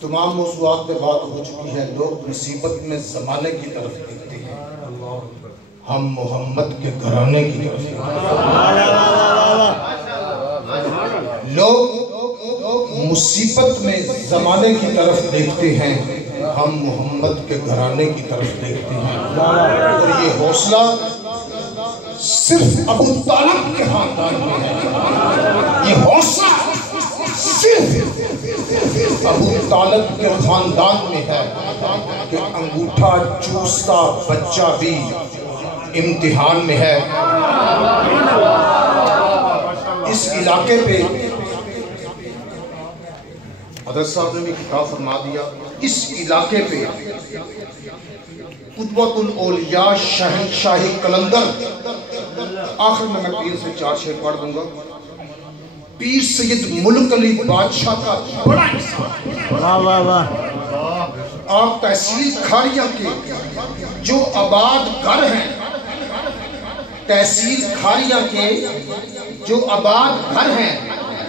تمام موضوعات پہ بات ہو چکی ہے. لوگ مصیبت میں زمانے کی طرف دیکھتے ہیں، ہم محمد کے گھرانے کی طرف دیکھتے ہیں. لوگ مصیبت میں زمانے کی طرف دیکھتے ہیں، ہم محمد کے گھرانے کی طرف دیکھتے ہیں. اور یہ حوصلہ صرف ابو طالب کے خاندان میں ہے. یہ حوصلہ صرف ابو طالب کے خاندان میں ہے کہ انگوٹھا چوستا بچہ بھی امتحان میں ہے. اس علاقے پہ حضرت صاحب نے بھی خطاب فرما دیا، اس علاقے پہ قطبۃ الاولیاء شہنشاہی قلندر، آخر میں پیر سے 4 شعر پڑھ دوں گا. پیر سید ملک علی بادشاہ کا بڑا آپ تحصیل کھاریاں کے جو آباد گھر ہیں، تحصیل کھاریاں کے جو آباد گھر ہیں،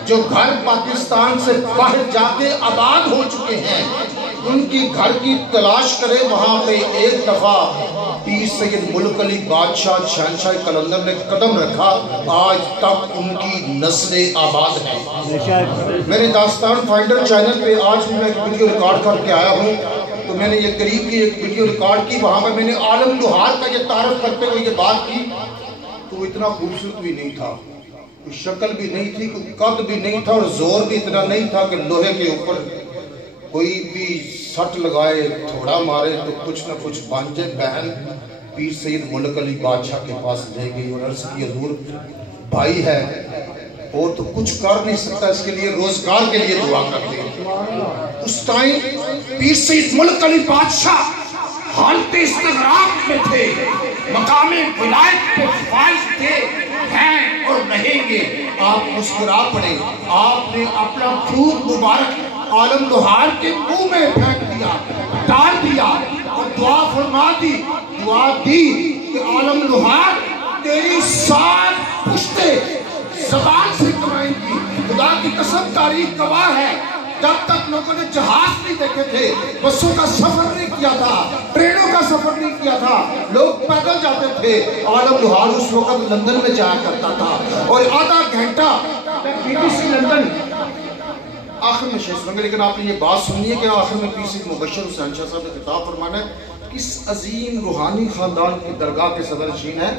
جو گھر پاکستان سے باہر جا کے آباد ہو چکے ہیں، ان کی گھر کی تلاش کرے. وہاں پہ ایک دفعہ پیر سید ملک علی بادشاہ شہنشاہ قلندر نے قدم رکھا، آج تک ان کی نسلیں آباد ہیں. میرے داستان فائنڈر چینل پہ آج میں ایک ویڈیو ریکارڈ کر کے آیا ہوں، تو میں نے یہ قریب کی ایک ویڈیو ریکارڈ کی، وہاں پہ میں نے عالم لوہار کا یہ تعارف کرتے ہوئے یہ بات کی. تو وہ اتنا خوبصورت بھی نہیں تھا، کوئی شکل بھی نہیں تھی، کوئی قد بھی نہیں تھا، اور زور بھی اتنا نہیں تھا کہ لوہے کے اوپر کوئی بھی سٹ لگائے تھوڑا مارے تو کچھ نہ کچھ بن جائے. بہن پیر سید ملک علی بادشاہ کے پاس لے گئی اور عرض کی حضور بھائی ہے اور تو کچھ کر نہیں سکتا، اس کے لیے روزگار کے لیے دعا کرتے ہیں. اس ٹائم پیر سید ملک علی بادشاہ حالت استغراق میں تھے، مقام ولایت پہ فائز تھے، ہیں اور رہیں گے. آپ مسکرا پڑے، آپ نے اپنا تھوک مبارک عالم لوہار کے منہ میں پھینک دیا، ڈال دیا اور دعا فرما دی. دعا دی کہ عالم لوہار تیری 7 پشتے زبان سے کمائیں گی. خدا کی قسم تاریخ گواہ ہے، جب تک لوگوں نے جہاز نہیں دیکھے تھے، بسوں کا سفر نہیں کیا تھا، ٹرینوں کا سفر نہیں کیا تھا، لوگ پیدل جاتے تھے. عالم لوہار اس وقت لندن میں جایا کرتا تھا اور آدھا گھنٹہ بی بی سی لندن. آخر میں شیخ سنگے، لیکن آپ نے یہ بات سنی ہے کہ آخر میں پیر سید مبشر حسین شاہ صاحب نے خطاب فرمانا ہے. کس عظیم روحانی خاندان کی درگاہ کے صدر نشین ہے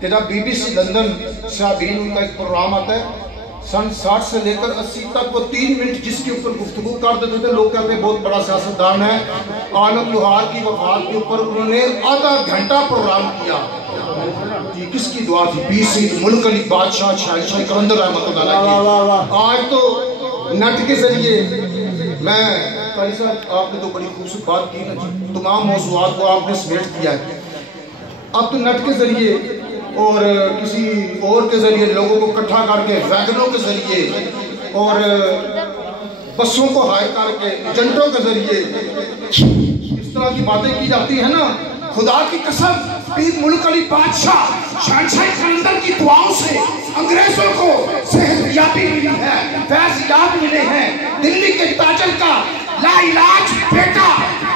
کہ جب بی بی سی لندن صحابین ان کا ایک پروگرام آتا ہے، سن 60 سے لے کر 80 تک وہ 3 منٹ جس کے اوپر گفتگو کر دیتے تھے، لوگ کہتے ہیں بہت بڑا سیاستدان ہے. عالم لوہار کی وفات کے اوپر انہوں نے آدھا گھنٹہ پروگرام کیا. یہ کس کی دعا تھی؟ پیر سید ملک علی بادشاہ شہنشاہ قلندر رحمۃ اللہ علیہ. آج تو نیٹ کے ذریعے میں قاری صاحب آپ نے تو بڑی خوبصورت بات کی نا، تمام موضوعات کو آپ نے سمیٹ کیا ہے. اب تو نیٹ کے ذریعے اور کسی اور کے ذریعے لوگوں کو اکٹھا کر کے ویگنوں کے ذریعے اور بسوں کو ہائے کر کے ایجنٹوں کے ذریعے اس طرح کی باتیں کی جاتی ہیں نا. خدا کی قسم پیر ملک علی بادشاہ شہنشاہ قلندر کی دعاؤں سے انگریزوں کو صحت یابی ملی ہے، فیض یاب ملے ہیں. دلی کے تاجر کا لا علاج بیٹا،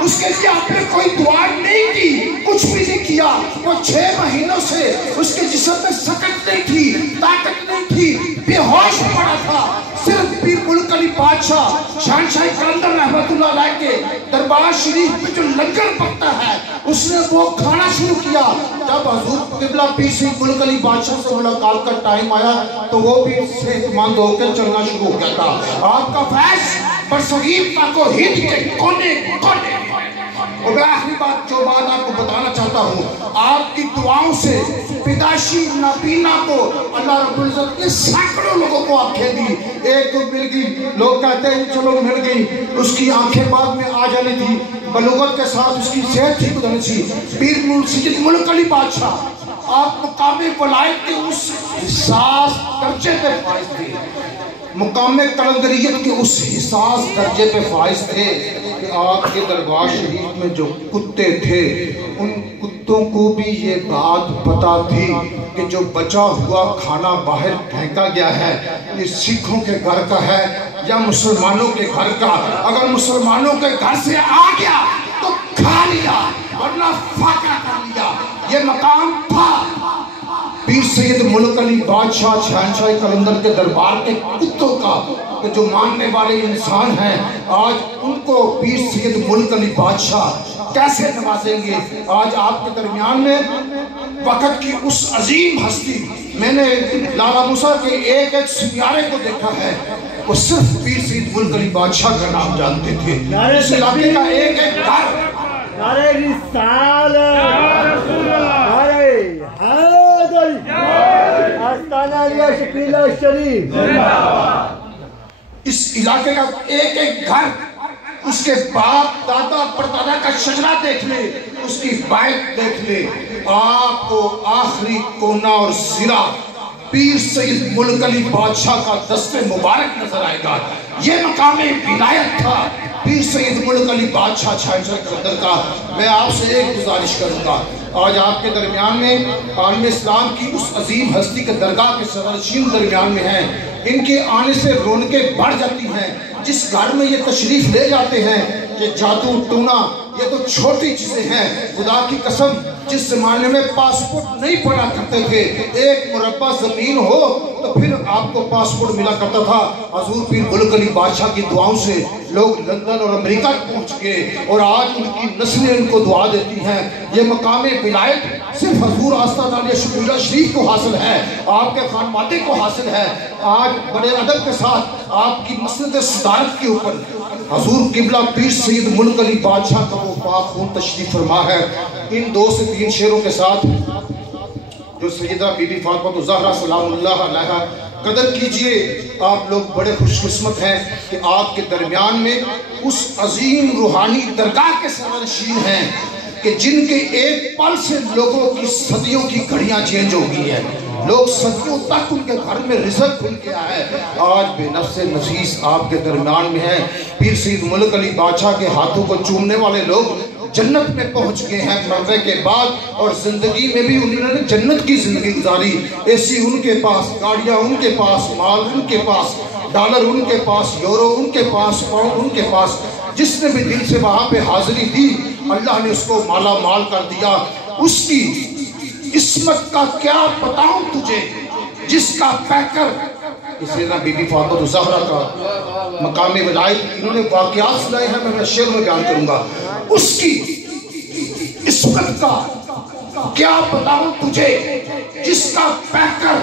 اس کے لیے آپ نے کوئی دعا نہیں کی، کچھ بھی نہیں کیا. وہ 6 مہینوں سے اس کے جسم میں سکت نہیں تھی، طاقت نہیں تھی، بے ہوش پڑا تھا. صرف پیر ملک علی بادشاہ شہنشاہ قلندر رحمۃ اللہ علیہ کے دربار شریف میں جو لنگر پکتا ہے، اس نے وہ کھانا شروع کیا. جب حضور قبلہ پیر سید ملک علی بادشاہ سے ملاقات کا ٹائم آیا تو وہ بھی صحت مند ہو کے چلنا شروع ہو گیا تھا. آپ کا فیض برصغیر تک و ہند کے کونے کونے. اور میں آخری بات جو بات آپ کو بتانا چاہتا ہوں، آپ کی دعاؤں سے پیدائشی نابینا کو اللہ رب العزت نے سینکڑوں لوگوں کو آنکھیں دی. ایک کو مل گئی، لوگ کہتے ہیں چلو مل گئی، اس کی آنکھیں بعد میں آ جانی تھی، بلوغت کے ساتھ اس کی صحت ٹھیک ہو جانی تھی. پیر سید ملک علی بادشاہ آپ مقام ولایت کے اس حساس درجے پہ فائز تھے، مقام قلندریت کے اس حساس درجے پہ فائز تھے کہ آپ کے دربار شریف میں جو کتے تھے، ان کتوں کو بھی یہ بات پتا تھی کہ جو بچا ہوا کھانا باہر پھینکا گیا ہے یہ سکھوں کے گھر کا ہے، یا مسلمانوں کے گھر کا؟ اگر مسلمانوں کے گھر سے آ گیا تو کھا لیا ورنہ فاقہ کر لیا۔ یہ مقام تھا پیر سید ملک علی بادشاہ شہنشاہ قلندر کے دربار کے کتوں کا، کہ جو ماننے والے انسان ہیں آج ان کو پیر سید ملک علی بادشاہ کیسے نوازیں گے؟ آج آپ کے درمیان میں وقت کی اس عظیم ہستی، میں نے لالا موسیٰ کے ایک ایک سیارے کو دیکھا ہے، وہ صرف پیر سید ملک علی بادشاہ کا نام جانتے تھے۔ اس علاقے کا ایک ایک گھر، نعرہ رسالت، نعرہ حیدری، آستانہ علیہ شکیلہ شریف، اس علاقے کا ایک ایک گھر، اس کے باپ دادا پردادا کا شجرہ دیکھ لے، اس کی بائٹ دیکھ لے، آپ کو آخری کونا اور زرہ پیر سید ملک علی بادشاہ کا دست مبارک نظر آئے گا۔ یہ مقام ولایت تھا پیر سید ملک علی بادشاہ شہنشاہ قلندر کا۔ میں آپ سے ایک گزارش کروں گا، آج آپ کے درمیان میں عالم اسلام کی اس عظیم ہستی کے درگاہ کے سرنشین درمیان میں ہیں، ان کے آنے سے رونقیں بڑھ جاتی ہیں۔ جس گھر میں یہ تشریف لے جاتے ہیں، یہ جادو ٹونا یہ تو چھوٹی چیزیں ہیں۔ خدا کی قسم، جس زمانے میں پاسپورٹ نہیں پڑا کرتے تھے، ایک مربع زمین ہو تو پھر آپ کو پاسپورٹ ملا کرتا تھا۔ حضور پیر ملک علی بادشاہ کی دعاؤں سے لوگ لندن اور امریکہ پہنچ گئے، اور آج ان کی نسلیں ان کو دعا دیتی ہیں۔ یہ مقام ولایت صرف حضور آستانہ علیہ شکیلہ شریف کو حاصل ہے، آپ کے خانوادے کو حاصل ہے۔ آج بڑے ادب کے ساتھ آپ کی مسند صدارت کے اوپر حضور قبلہ پیر سید ملک علی بادشاہ کا وہ پاک خون تشریف فرما ہے۔ ان 2 سے 3 شعروں کے ساتھ جو سیدہ بی بی فاطمہ الزہرا سلام اللہ علیہا قدر کیجئے۔ آپ لوگ بڑے خوش قسمت ہیں کہ آپ کے درمیان میں اس عظیم روحانی درگاہ کے سرنشین ہیں کہ جن کے ایک پل سے لوگوں کی صدیوں کی گھڑیاں چینج ہو گئی ہیں، لوگ صدیوں تک ان کے گھر میں رزق کھل گیا ہے۔ آج بے نفس نفیس آپ کے درمیان میں ہیں۔ پیر سید ملک علی بادشاہ کے ہاتھوں کو چومنے والے لوگ جنت میں پہنچ گئے ہیں مرنے کے بعد، اور زندگی میں بھی انہوں نے جنت کی زندگی گزاری۔ ایسی ان کے پاس، گاڑیاں ان کے پاس، مال ان کے پاس، ڈالر ان کے پاس، یورو ان کے پاس، پاؤنڈ ان کے پاس۔ جس نے بھی دل سے وہاں پہ حاضری دی، اللہ نے اس کو مالا مال کر دیا۔ اس کی عصمت کا کیا بتاؤں تجھے، جس کا پیکر سیدہ بی بی فاطمہ الزہرا کا مقام ولایت انہوں نے واقعات سنائے ہیں، میں شعر میں بیان کروں گا۔ اس کی عصمت کا کیا بتاؤں تجھے، جس کا پیکر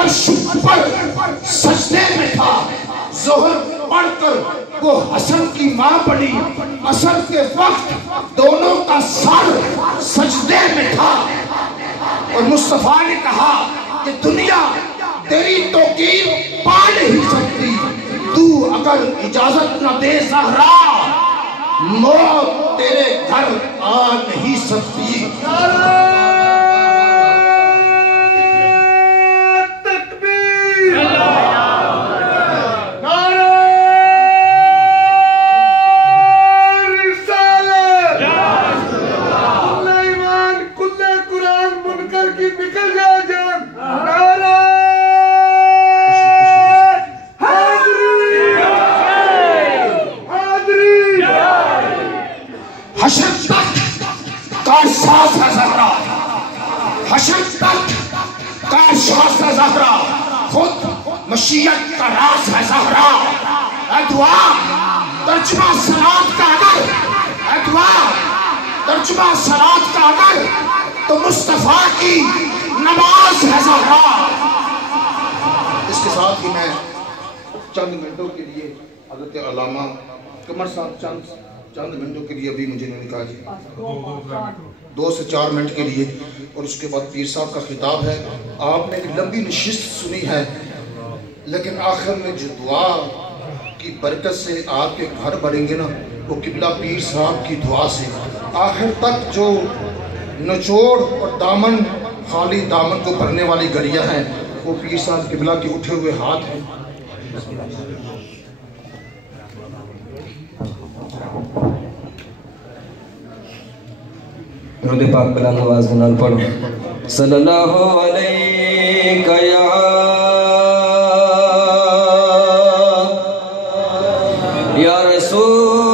عرش پر سجدے میں تھا۔ ظہر پڑھ کر وہ حسن کی ماں بنی، عصر کے وقت دونوں کا سر سجدے میں تھا، اور مصطفیٰ نے کہا کہ دنیا تیری توقیر پا نہیں سکتی، تو اگر اجازت نہ دے زہرا، موت تیرے گھر آ نہیں سکتی۔ خود مشیت کا راز ہے زہرا، اے دعا ترجمہ صلات کا اگر، اے دعا ترجمہ صلات کا اگر، تو مصطفیٰ کی نماز ہے زہرا۔ اس کے ساتھ ہی میں چند منٹوں کے لیے حضرت علامہ قمر صاحب چند منٹوں کے لیے ابھی مجھے نہیں کہا جی 2 سے 4 منٹ کے لیے، اور اس کے بعد پیر صاحب کا خطاب ہے۔ آپ نے ایک لمبی نشست سنی ہے، لیکن آخر میں جو دعا کی برکت سے آپ کے گھر بھریں گے نا، وہ قبلہ پیر صاحب کی دعا سے آخر تک جو نچوڑ اور دامن، خالی دامن کو بھرنے والی گڑیاں ہیں، وہ پیر صاحب قبلہ کے اٹھے ہوئے ہاتھ ہیں۔ درود پاک بلند آواز کے نال پڑھو۔ صلی اللہ علیہ یا رسول